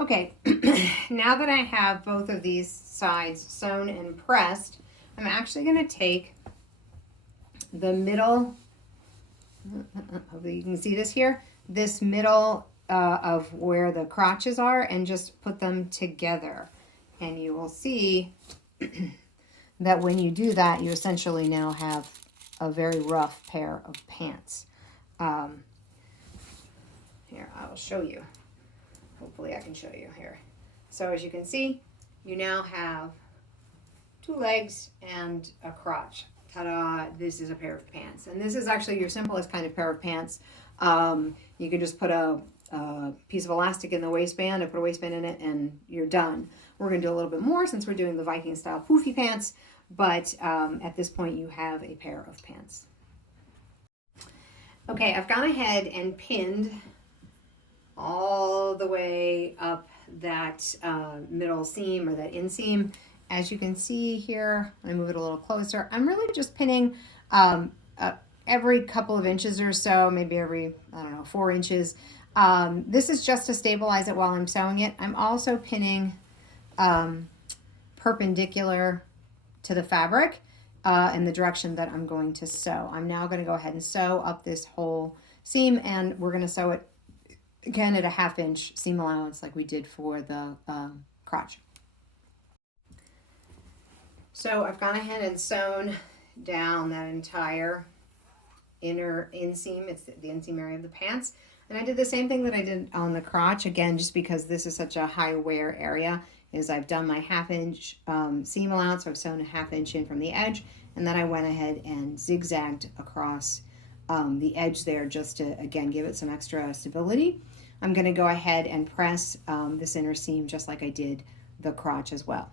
Okay, now that I have both of these sides sewn and pressed, I'm actually going to take the middle, hopefully you can see this here, this middle of where the crotches are, and just put them together. And you will see that when you do that, you essentially now have a very rough pair of pants. Here, I will show you. Hopefully I can show you here. So as you can see, you now have two legs and a crotch. Ta-da, this is a pair of pants. And this is actually your simplest kind of pair of pants. You can just put a piece of elastic in the waistband and put a waistband in it and you're done. We're gonna do a little bit more since we're doing the Viking style poofy pants, but at this point you have a pair of pants. Okay, I've gone ahead and pinned all the way up that middle seam or that inseam. As you can see here, I move it a little closer. I'm really just pinning every couple of inches or so, maybe every, 4 inches. This is just to stabilize it while I'm sewing it. I'm also pinning perpendicular to the fabric in the direction that I'm going to sew. I'm now going to go ahead and sew up this whole seam, and we're going to sew it again at a 1/2 inch seam allowance like we did for the crotch. So I've gone ahead and sewn down that entire inner inseam. It's the inseam area of the pants. And I did the same thing that I did on the crotch, again, just because this is such a high wear area, is I've done my 1/2 inch seam allowance, so I've sewn a 1/2 inch in from the edge, and then I went ahead and zigzagged across the edge there just to, again, give it some extra stability. I'm going to go ahead and press this inner seam just like I did the crotch as well.